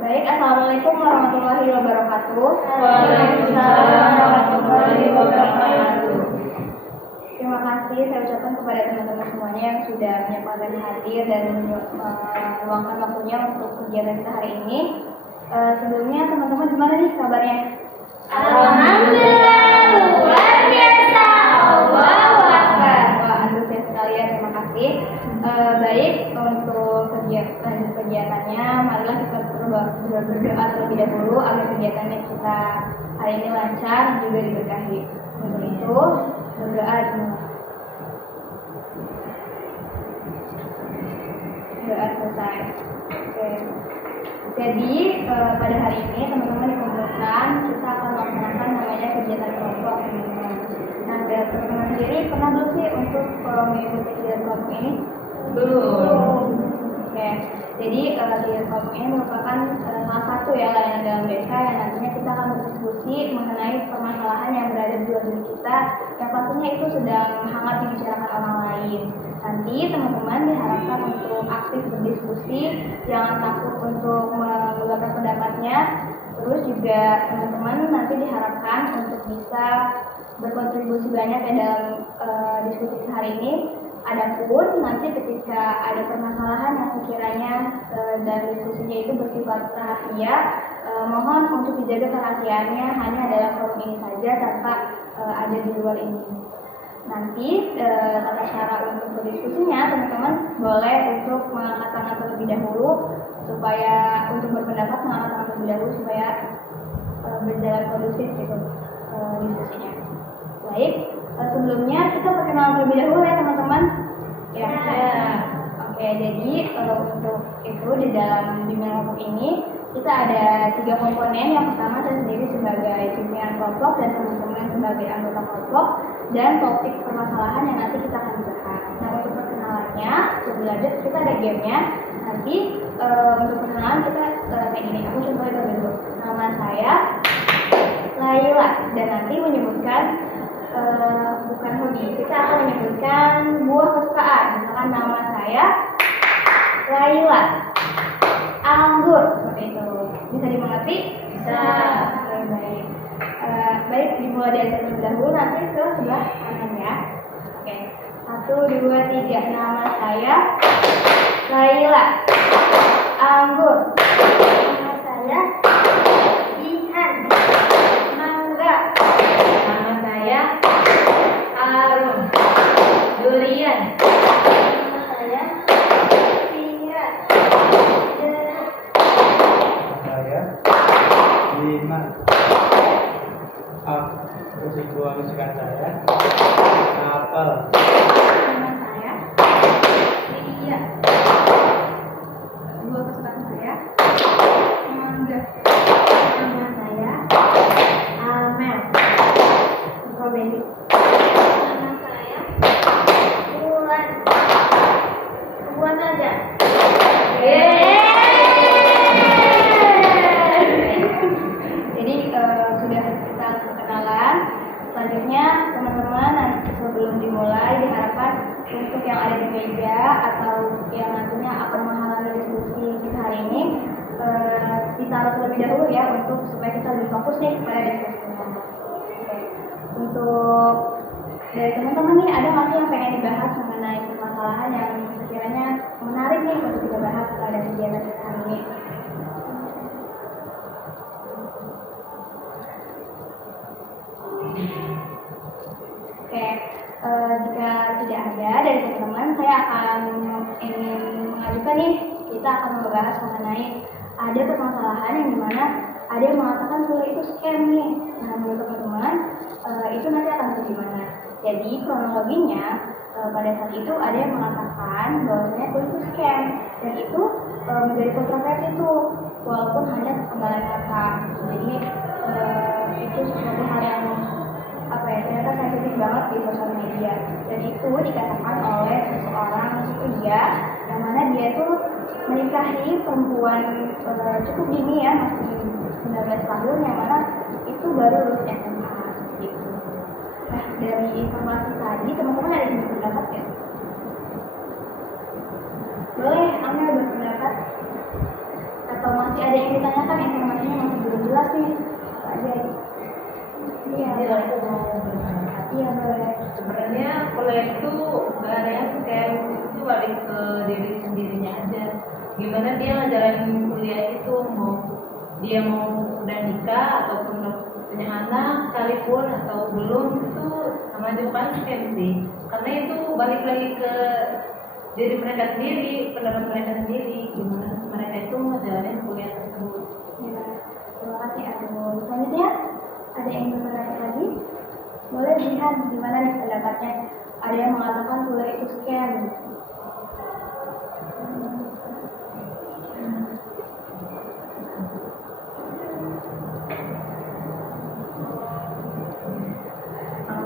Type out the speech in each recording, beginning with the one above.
Baik, Assalamualaikum warahmatullahi wabarakatuh. Waalaikumsalam warahmatullahi wabarakatuh. Terima kasih saya ucapkan kepada teman-teman semuanya yang sudah menyempatkan hadir dan meluangkan waktunya untuk kegiatan kita hari ini. Sebelumnya teman-teman gimana nih kabarnya? Alhamdulillah, luar biasa. Allahu Akbar. Wah, antusias sekalian, terima kasih. Baik, untuk kegiatannya, marilah kita berdoa terlebih dahulu agar kegiatan yang kita hari ini lancar dan juga diberkahi. Untuk itu, berdoa dulu. Doa selesai. Oke. Jadi pada hari ini teman-teman dikumpulkan, kita akan melaksanakan namanya kegiatan kelompok. Nah, dari teman-teman sendiri pernah belum sih untuk mengikuti kegiatan kelompok ini? Belum. Oke. Jadi kegiatan kelompok ini merupakan salah satu ya layanan dalam desa yang nantinya kita akan berdiskusi mengenai permasalahan yang berada di luar diri kita yang pastinya itu sedang hangat dibicarakan orang lain. Nanti teman-teman diharapkan untuk aktif berdiskusi, jangan takut untuk mengungkapkan pendapatnya. Terus juga teman-teman nanti diharapkan untuk bisa berkontribusi banyak ya dalam diskusi hari ini. Adapun nanti ketika ada permasalahan yang sekiranya dalam diskusinya itu bersifat rahasia, mohon untuk dijaga kerahasiaannya hanya dalam forum ini saja tanpa ada di luar ini. Nanti tata cara untuk berdiskusinya teman-teman boleh untuk mengangkat tangan terlebih dahulu supaya untuk berpendapat mengangkat tangan terlebih dahulu supaya berjalan kondusif gitu diskusinya. Baik, sebelumnya kita perkenalan terlebih dahulu ya teman-teman. Ya. Oke, jadi untuk itu di dalam bimbingan kelompok ini kita ada 3 komponen. Yang pertama saya sendiri sebagai pimpinan kelompok dan teman-teman sebagai anggota kelompok, dan topik permasalahan yang nanti kita akan bahas. Nah, untuk perkenalannya lebih lanjut kita ada gamenya. Nanti untuk perkenalan kita kayak gini. Aku contohin dulu. Nama saya Laila dan nanti menyebutkan bukan hobi, kita akan menyebutkan buah kesukaan. Misalkan nama saya Laila anggur, seperti itu. Bisa dimengerti? Bisa. Oke, baik. Baik, dimulai dari terlebih dahulu, nanti ke sebelah kanan ya. Oke, 1, 2, 3. Nama saya Laila anggur. Nama saya Ihan Mangga. Nama saya Arum Durian. Nama saya Pia. Saya Lima. Musik buah kesukaan saya apel. Nama saya Lydia. Buah kesukaan saya mangga. Nama saya Amel. Strawberry. Nama saya Bulan. Buat aja. Jadi sudah kita perkenalan. Selanjutnya teman-teman sebelum dimulai diharapkan untuk yang ada di meja atau yang nantinya akan menghalangi diskusi kita hari ini ditaruh terlebih dahulu ya untuk supaya kita lebih fokus nih pada diskusinya. Oke. Untuk dari teman-teman nih ada nggak sih yang pengen dibahas mengenai permasalahan yang sekiranya menarik nih untuk kita bahas pada kegiatan kita hari ini? Oke, jika tidak ada dari teman-teman, saya akan ingin mengajukan nih, kita akan membahas mengenai ada permasalahan yang dimana ada yang mengatakan bahwa itu scam nih. Nah, menurut teman-teman, itu nanti akan bagaimana? Jadi kronologinya pada saat itu ada yang mengatakan bahwasanya itu scam dan itu menjadi kontroversi tuh, walaupun hanya sepenggalan kata. Jadi itu sesuatu hal yang ternyata sensitif banget di sosial media, dan itu dikatakan oleh seseorang pria yang mana dia itu menikahi perempuan cukup dini ya, masih 19 tahun, yang mana itu baru lulus SMA seperti itu. Nah, dari informasi tadi teman-teman ada yang berpendapat ya? Boleh Amel berpendapat atau masih ada yang ditanya Jadi aku mau berpendapat. Iya boleh. Sebenarnya kuliah itu nggak ada yang scam, itu balik ke diri sendirinya aja. Gimana dia ngejalanin kuliah itu, dia mau udah nikah ataupun udah punya anak sekalipun atau belum, itu sama aja bukan scam sih. Karena itu balik lagi ke diri mereka sendiri, pendapat mereka sendiri, gimana mereka itu ngejalanin kuliah tersebut. Ya, terima kasih Aduh. Selanjutnya ada yang berpendapat lagi? Boleh lihat gimana nih pendapatnya. Ada yang mengatakan kuliah itu scam.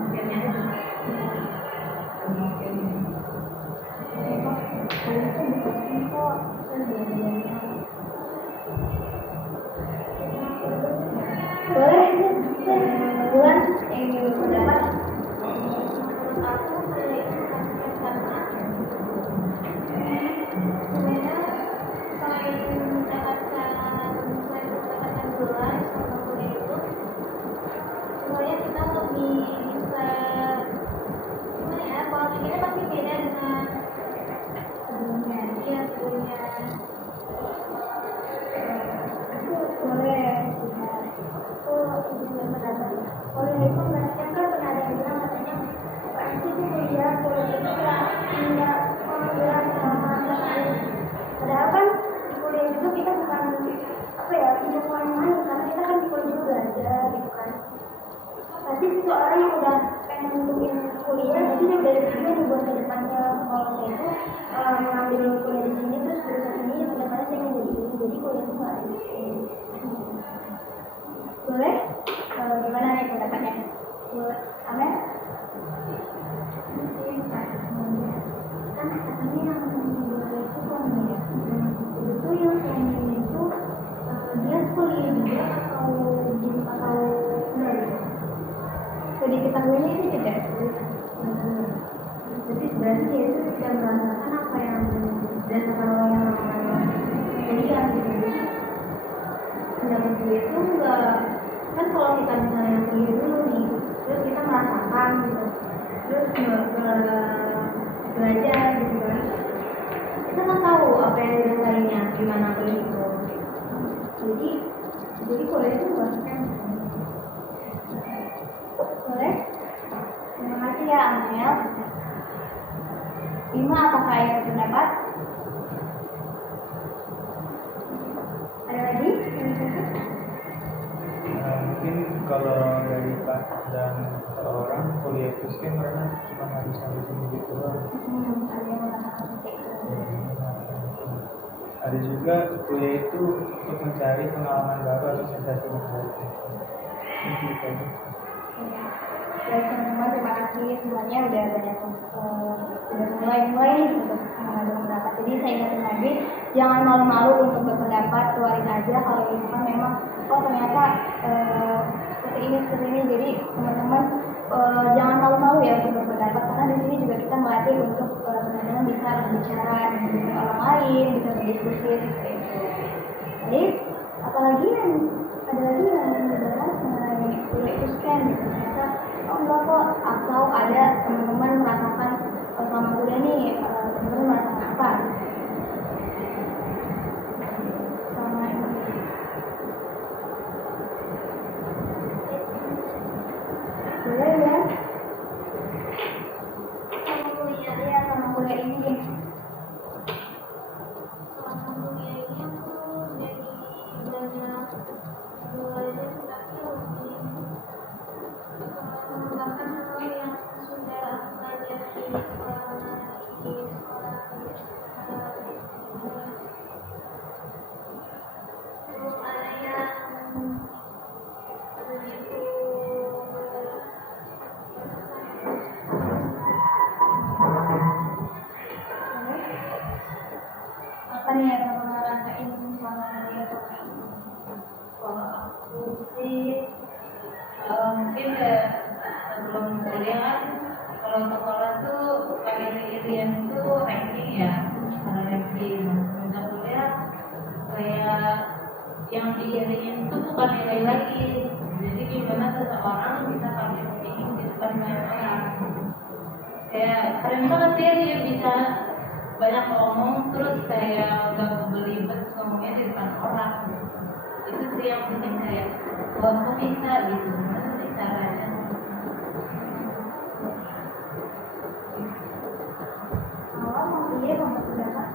Scamnya aja. Sama scamnya. Kuliah itu bukan scam kok. Boleh. Bulan yang ingin berpendapat. Menurut aku kuliah itu bukan scam karena sebenarnya selain mendapatkan gelar sama kuliah itu, sebenarnya kita lebih bisa gimana ya, kalau pikirnya pasti beda dengan Sebelumnya. dia sebelumnya. Boleh. Aku juga berpendapat kuliah itu nggak scam, kan pernah ada yang bilang katanya UNS itu kuliah itu nggak gelar sama sekali. Padahal kan di kuliah juga kita bukan apa ya, hidup main-main, karena kita kan di kuliah juga belajar gitu kan. Pasti seseorang yang udah pengen nentuin kuliah, pasti dia udah juga nih buat kedepannya. Kalau saya itu mengambil kuliah di sini terus berusaha ini, kedepannya saya mau jadi ini, jadi kuliah itu nggak ada. Boleh? Gimana nih pendapatnya? Boleh. Amel? Kan katanya yang boleh itu kan ya, itu yang suami itu dia kuliah juga atau enggak gitu. Sudah diketahuinya itu tidak? Jadi berarti dia itu tidak merasakan apa yang dan kalau yang kuliah gitu. Pendapat gue itu enggak, kan kalau kita misalnya kuliah dulu nih, terus kita merasakan gitu, terus belajar gitu kan, kita kan tahu apa yang dirasainnya gimana kuliah itu. Jadi kuliah itu enggak kan. Boleh? Terima kasih ya Amel. Bima, apakah ada pendapat? Ada lagi? Mungkin kalau dari Pak dan orang kuliah itu scam karena cuma habis ini gitu doang. Ada yang mengatakan seperti itu. Ada juga kuliah itu untuk mencari pengalaman baru atau sensasi baru. Gitu aja. Baik teman-teman, terima kasih semuanya udah banyak udah mulai untuk berpendapat. Jadi saya ingatkan lagi, jangan malu-malu untuk berpendapat, keluarin aja kalau misalkan memang ternyata seperti ini. Jadi teman-teman jangan malu-malu ya untuk berpendapat, karena di sini juga kita melatih untuk teman-teman bisa berbicara dengan orang lain, bisa berdiskusi seperti itu. Jadi apalagi yang ada lagi yang membahas mengenai kuliah itu scam gitu. Ternyata enggak kok, atau ada teman-teman merasakan selama kuliah nih teman-teman merasakan apa sama ini. Boleh ya? Sama kuliah ini. Apa nih yang kamu rasain sama kuliah pakai ini? Kalau aku sih mungkin sebelum kuliah, kalau sekolah tuh pakai irian tuh ranking ya, karena ranking. Untuk kuliah kayak yang diiringin tuh bukan nilai lagi, Jadi gimana seseorang bisa public speaking di depan banyak orang? Kayak keren banget sih dia bisa banyak ngomong terus kayak gak belibet ngomongnya di depan orang. Itu sih yang penting kayak kok bisa gitu, gimana sih caranya? Kalau mau pilih mau pendapat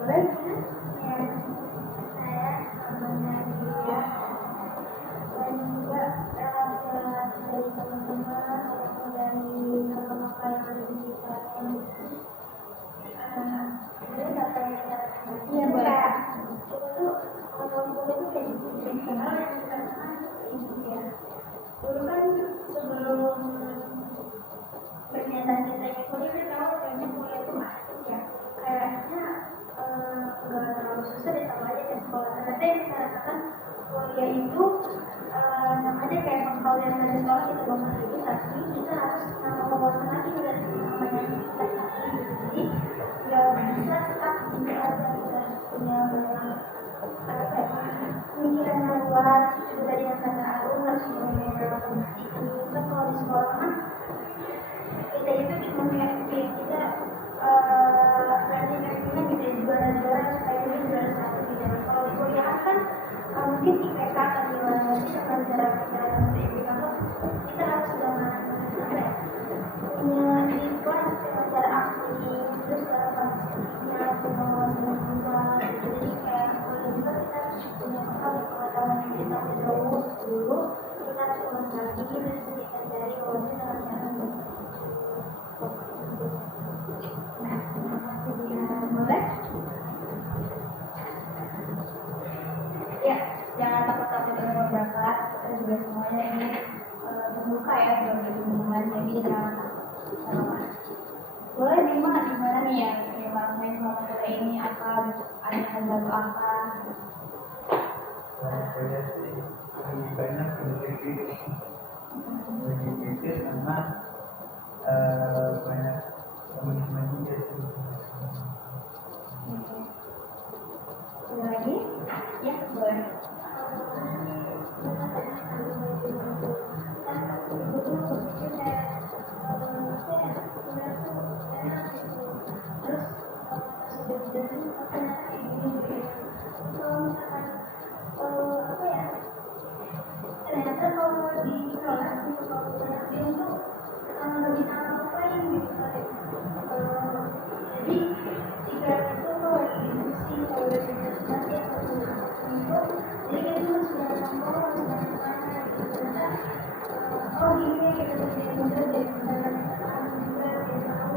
boleh ya saya benar dia dan juga relasi dari teman-teman ataupun dari kakak-kakak yang ada di sekitar ini dapat Iya, boleh. kita tuh kalau kuliah tuh kayak gitu hal yang kita kenal itu ya dulu kan sebelum pernyataan kita yang kuliah kan tahu kayaknya kuliah itu asik ya kayaknya nggak terlalu susah deh sama aja kayak sekolah ternyata yang kita rasakan kuliah itu sama aja kayak pergaulan dari sekolah kita bangun itu tapi kita harus nambah wawasan lagi dari teman-teman yang kita cari jadi nggak bisa stuck di sini aja kita harus punya banyak pemikiran yang luas juga dari yang kata Arun harus punya kompetisi kan kalau di sekolah kan kita itu cuma kayak kita ranking-rankingnya bisa juara-juara supaya kita juara satu gitu. Kalau di kuliah kan mungkin IPK atau gimana kita pelajaran IPK tuh kita harus sudah punya di kelas cara aktif terus cara partisipasinya pengawasan juga jadi kayak kuliah juga kita punya bekal pengetahuan yang kita jauh dulu kita harus ulas lagi terus kita cari wawasan dengan cara Boleh? Ya, jangan takut-takut untuk berangkat. Kita juga semuanya ini terbuka ya sebagai hubungan, jadi jangan takut. Boleh Bima, gimana nih ya? Bang main sama kita ini apa? Ada hal apa? Saya sih lebih banyak kritis sama banyak teman-teman juga sih. Ada lagi? Ya, boleh. Ternyata kalau di kelas itu kalau dia tuh lebih ngapain gitu jadi jika itu kalau diskusi kalau diskusi nanti atau itu jadi kita tuh sudah ngomong sudah mana gitu ternyata oh gini kita bisa muncul dari kesadaran juga dia tahu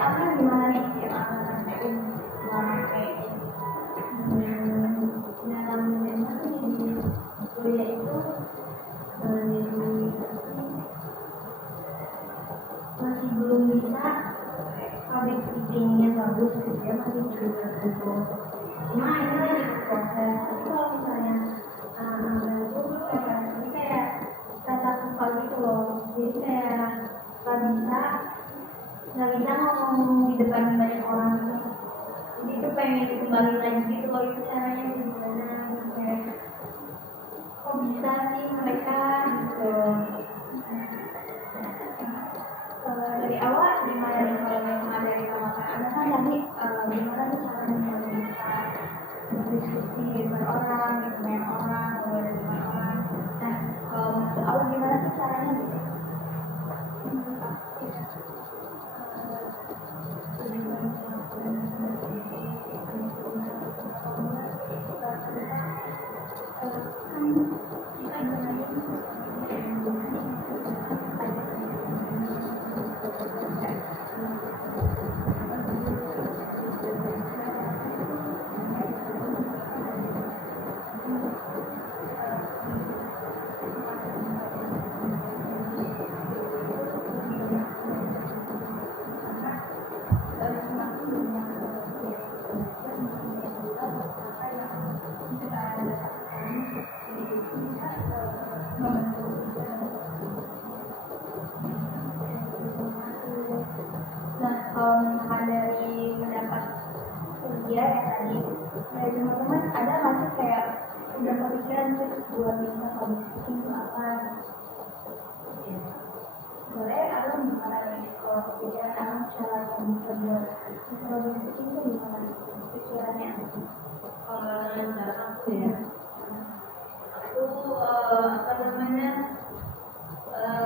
Apa gimana nih yang akan rasain selama kayak dalam memang di kuliah itu masih belum bisa public speaking yang bagus gitu ya, masih juga gitu. Cuma ini lagi proses. Tapi kalau misalnya itu ini kayak kata kepal gitu loh, jadi kayak nggak bisa ngomong di depan banyak orang gitu. Jadi itu pengen dikembali lagi gitu loh, itu caranya gimana gitu kayak kok bisa sih mereka gitu. Dari awal gimana nih kalau memang dari teman Anda kan tadi gimana nih caranya kalau bisa berdiskusi di depan orang, gitu banyak orang, ngobrol di depan orang. Nah, kalau menurut Awal gimana sih caranya gitu? buat bisa public speaking itu apa? Boleh aku gimana nih kalau kepikiran aku cara yang bisa buat public speaking itu gimana pikirannya? Kalau dengan cara aku ya, aku apa namanya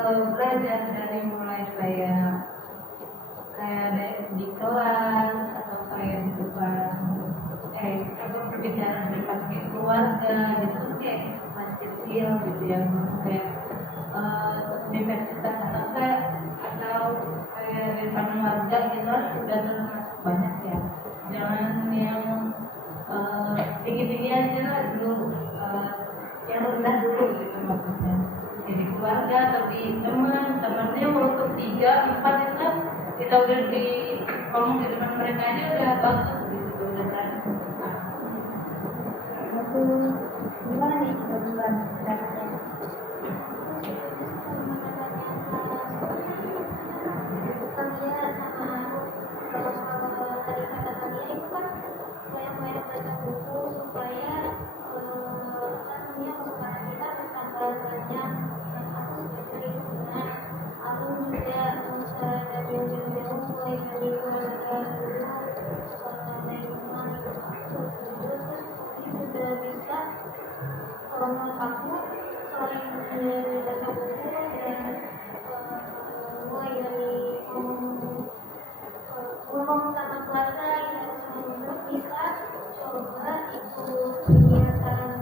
belajar dari mulai kayak di kelas atau kayak di depan apa berbicara di depan kayak keluarga gitu kayak masih kecil gitu ya kayak universitas atau kayak di depan warga gitu sudah termasuk banyak ya, jangan yang tinggi-tinggi aja lah dulu, yang rendah dulu gitu maksudnya. Jadi keluarga atau di temannya untuk 3, 4 itu kan kita udah di ngomong di depan mereka aja udah bagus gitu, udah berani. Aku gimana nih buat pendapatnya? Tania sama kalau tadi kata Tania itu kan banyak-banyak baca buku supaya pasukan kita bertambah banyak. Aku setuju dengan aku juga dari jauh-jauh mulai dari keluarga dulu dari rumah itu aku setuju terus ini juga bisa kalau menurut aku selain dari baca buku dan mulai dari ngomong sama keluarga gitu sebelum bisa coba ikut kegiatan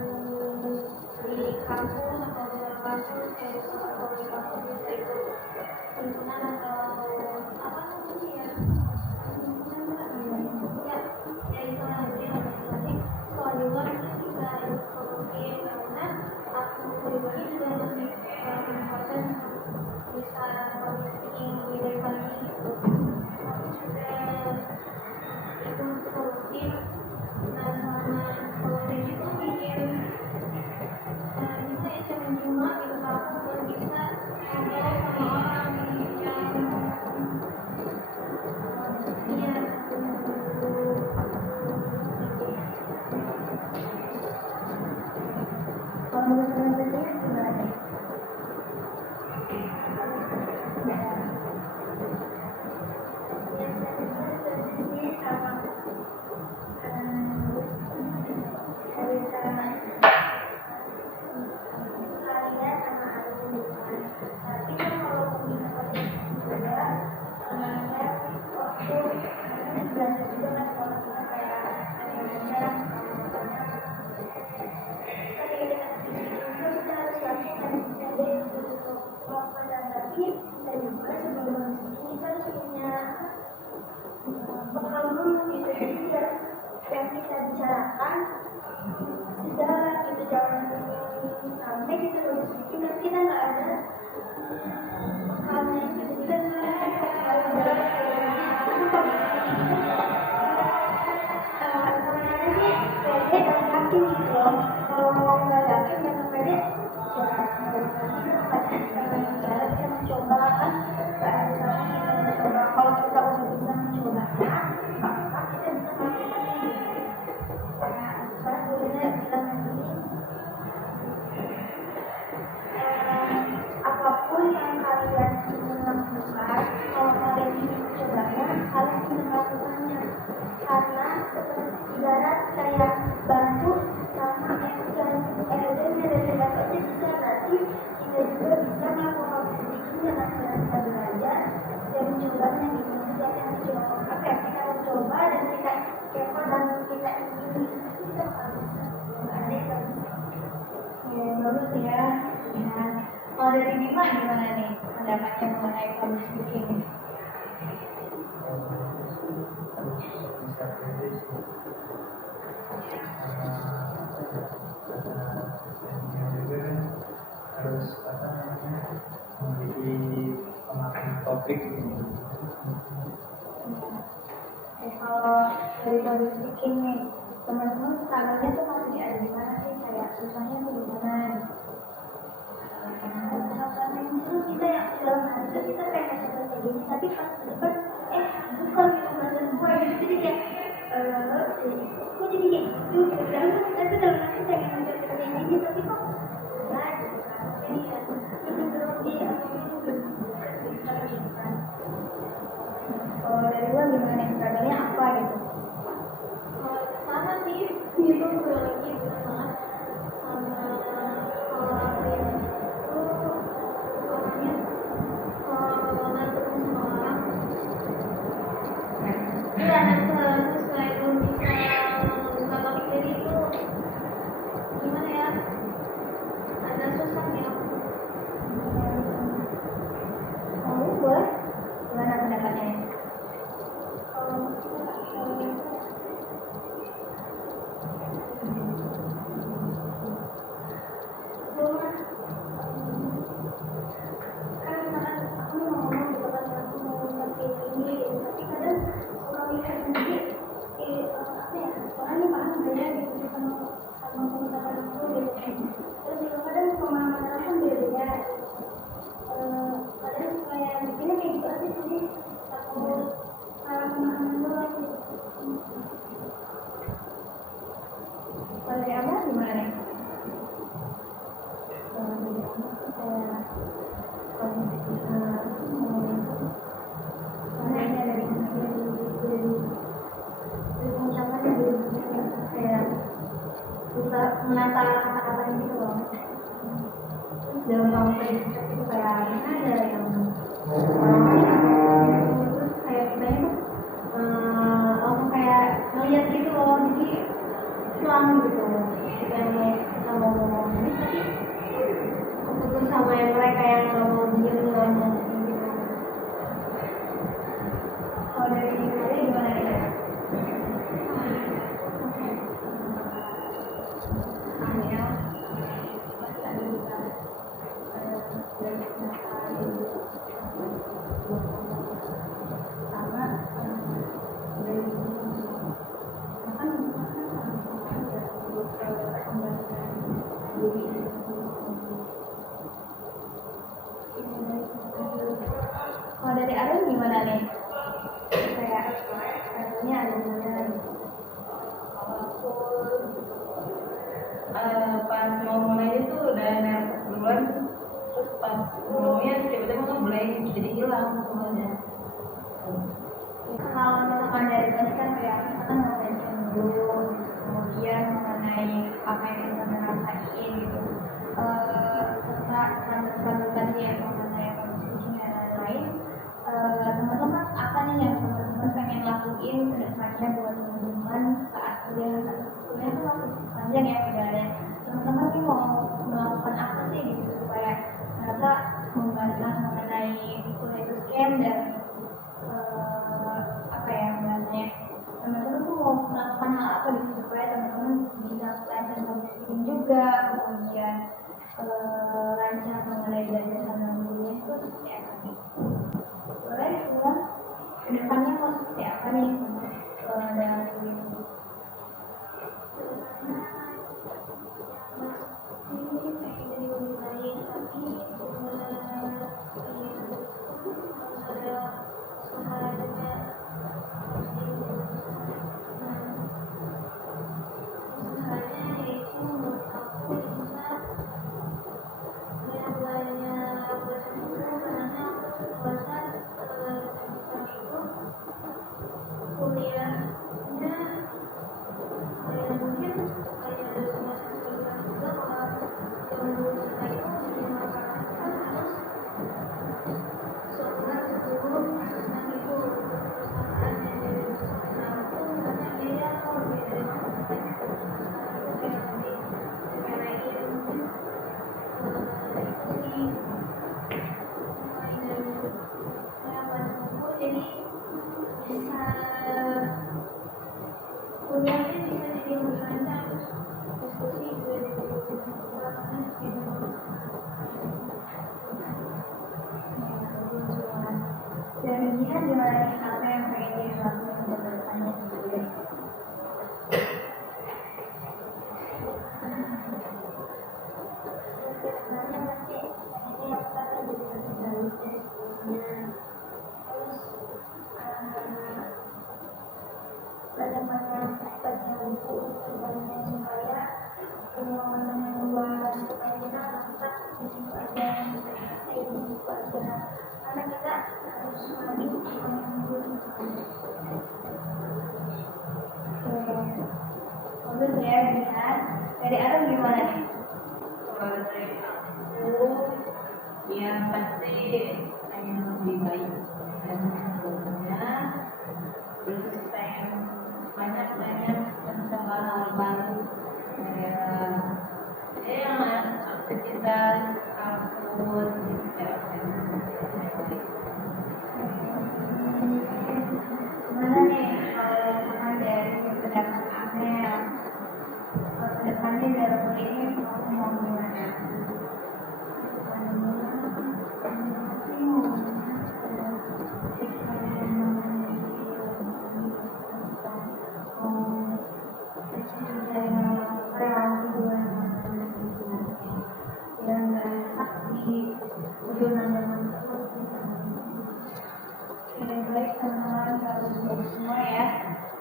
di kampus atau di luar kampus kayak atau di kampus bisa ikut himpunan atau apa namanya ya ya itu nanti masing-masing kalau di luar itu bisa ikut volunteer karena aku pribadi juga masih important bisa public speaking lebih dari pagi gitu. Aku juga ikut volunteer dan selama volunteer itu bikin kita ya cuma gitu aku buat bisa ngobrol sama orang yang iya kalau menurut teman-teman gimana nih? Bekal dulu gitu jadi ya yang kita bicarakan sudah gitu jangan sampai kita udah sedikit nanti kita nggak ada bekalnya gitu kita kalau udah sebenarnya sih pede dan yakin gitu loh kalau mau nggak yakin jangan pede cara kita mencoba kan nggak ada salahnya kita mencoba kalau kita udah bisa mencobanya maka kita bisa melakukannya saya boleh bilang begini apapun yang kalian ingin lakukan kalau kalian ingin mencobanya kalian bisa melakukannya karena seperti ibarat kayak batu sama airnya dari batu aja bisa nanti kita juga bisa melakukan sedikit dengan cara kita belajar dan mencobanya gitu maksudnya yang mencoba apa ya kita mencoba dan kita kepo dan kita ingin kita akan bisa nggak ada yang nggak bisa Ya, bagus ya. Ya. Kalau dari Bima gimana nih pendapatnya mengenai public speaking? Bisa pede sih karena juga kan harus apa namanya menjadi pemakan topik gitu. Kalau dari public speaking nih, teman-teman struggle-nya tuh masih ada di mana sih? Kayak susahnya tuh di mana? karena itu kita yang dalam hati itu kita pengen seperti ini tapi pas di depan bukan itu bahasa gue jadi kayak kok jadi kayak gitu gitu tapi dalam hati pengen seperti ini tapi kok mereka yang nggak mau diem nggak mau gitu. Kalau dari kalian gimana nih? Amel, pas tadi kita belajar sama dari kan kalau dari Arun gimana nih? Kayak rasanya ada gimana nih? Pas mau mulai itu udah nervous duluan, terus pas ngomongnya tiba-tiba ngeblank jadi hilang semuanya. Kalau misalkan dari tadi kan kayak kita kan nge-mention dulu, kemudian mengenai apa yang kita rasain gitu. Serta tanda-tanda tadi yang mengenai diskusi dan lain-lain. Teman-teman apa nih yang teman-teman pengen lakuin ke depannya buat teman-teman saat kuliah itu masih panjang ya perjalanannya. Teman-teman nih mau melakukan apa sih gitu supaya mereka membantah mengenai kuliah itu scam dan apa ya namanya teman-teman tuh mau melakukan hal apa gitu supaya teman-teman bisa lancar publishing juga, kemudian lancar mengenai belajar sama gurunya itu seperti apa nih? Boleh bilang kedepannya mau seperti apa nih dalam kuliah ini? Ini pengen jadi lebih baik, tapi ada usahanya usahanya yaitu menurut aku bisa yang banyak baca buku karena aku baca itu kuliahnya kayak mungkin kayak ada semester juga kalau yang kita itu dimakan harus sebulan sebelum nah itu perusahaan yang dari nah aku karena dia lebih dari mana kayak nanti dimarahin mungkin itu sih mulai dari kayak baca buku jadi bisa kuliahnya bisa jadi lebih lancar terus diskusi juga jadi lebih lancar gitu. Dari dia gimana nih apa yang pengen dilakukan untuk kedepannya sendiri? Sebenarnya nanti ini yang kita kan jadi lebih baik dari sebelumnya terus banyak-banyak baca buku sebenarnya supaya pengalaman yang luas supaya kita merasa di situ aja saya di situ aja karena kita harus maju mengundur Untuk saya lihat dari Arun gimana nih? Kalau dari aku, ya pasti pengen lebih baik dan sebelumnya, terus pengen banyak mencoba hal baru kayak yang aktivitas kampus gitu kayak Gimana nih kalau misalkan dari pendapat Amel kedepannya dalam kuliah ini mau gimana? Baik teman-teman harus semua ya.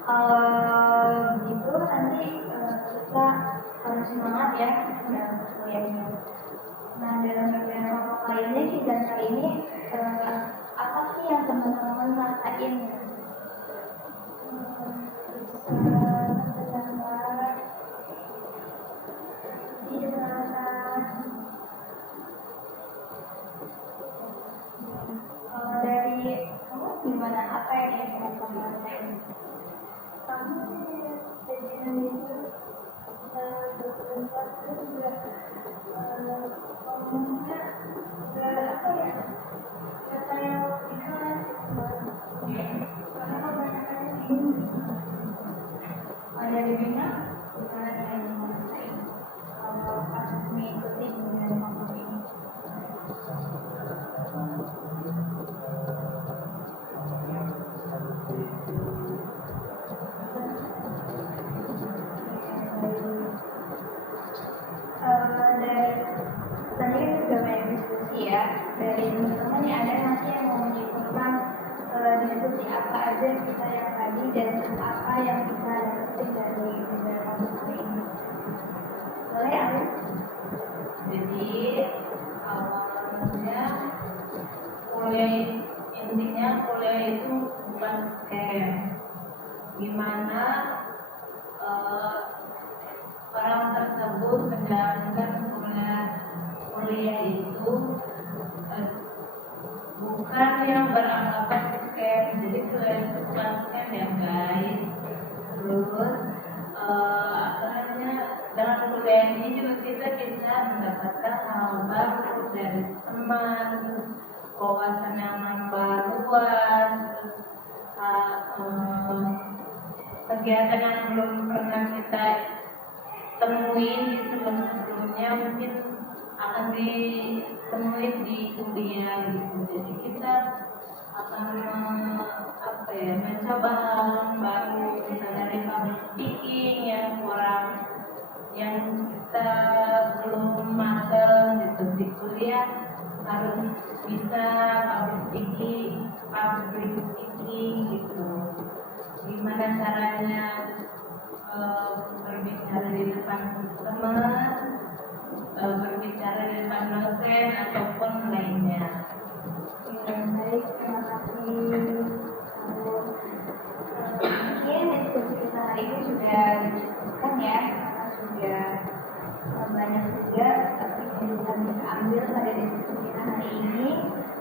Kalau gitu nanti kita harus semangat ya dalam kuliahnya. Nah dalam beberapa kali ini dan kali ini apa sih yang teman-teman rasain ya? Kalau dari kamu gimana? Apa yang ingin kamu rasain? kamu kajian itu berpendapat juga ngomongnya dari teman-teman nih ada nggak sih yang mau menyimpulkan diskusi apa aja kita yang tadi dan apa yang kita dapetin dari beberapa hari ini? Boleh aku? Jadi awalnya kuliah intinya kuliah itu bukan scam, gimana orang tersebut menjalankan kuliah itu bukan yang beranggapan scam. Jadi kuliah itu bukan scam ya guys. Terus apa namanya, dengan kuliah ini juga kita bisa mendapatkan hal baru dari teman, terus wawasan yang nambah luas, terus kegiatan yang belum pernah kita temuin di sebelum-sebelumnya mungkin akan ditemuin di kuliah gitu. Jadi kita akan mencoba hal baru, misalnya dari public speaking yang kita belum matang gitu. Di kuliah harus bisa public speaking gitu. Gimana caranya berbicara di depan teman, berbicara di depan dosen ataupun lainnya. Baik, terima kasih. Mungkin diskusi kita hari ini sudah disebutkan ya, karena sudah banyak juga topik yang kita bisa ambil pada diskusi kita hari ini.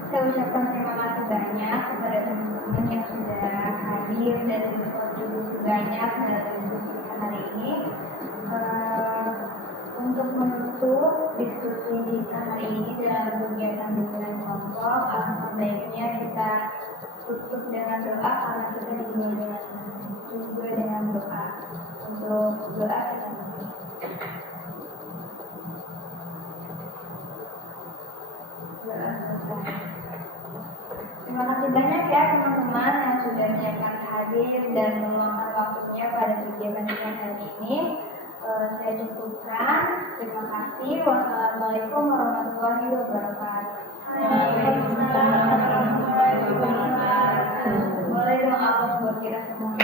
Saya ucapkan terima kasih banyak kepada teman-teman yang sudah hadir dan berkontribusi banyak dalam diskusi kita hari ini. Untuk menutup diskusi kita hari ini dalam kegiatan bimbingan kelompok, alangkah baiknya kita tutup dengan doa karena kita dimulai juga dengan doa. Untuk doa kita tutup. Doa selesai. Terima kasih banyak ya teman-teman yang sudah menyempatkan hadir dan meluangkan waktunya pada kegiatan kita hari ini. Saya cukupkan. Terima kasih. Wassalamualaikum warahmatullahi wabarakatuh. Waalaikumsalam warahmatullahi wabarakatuh. Boleh dong abang buat kita semua.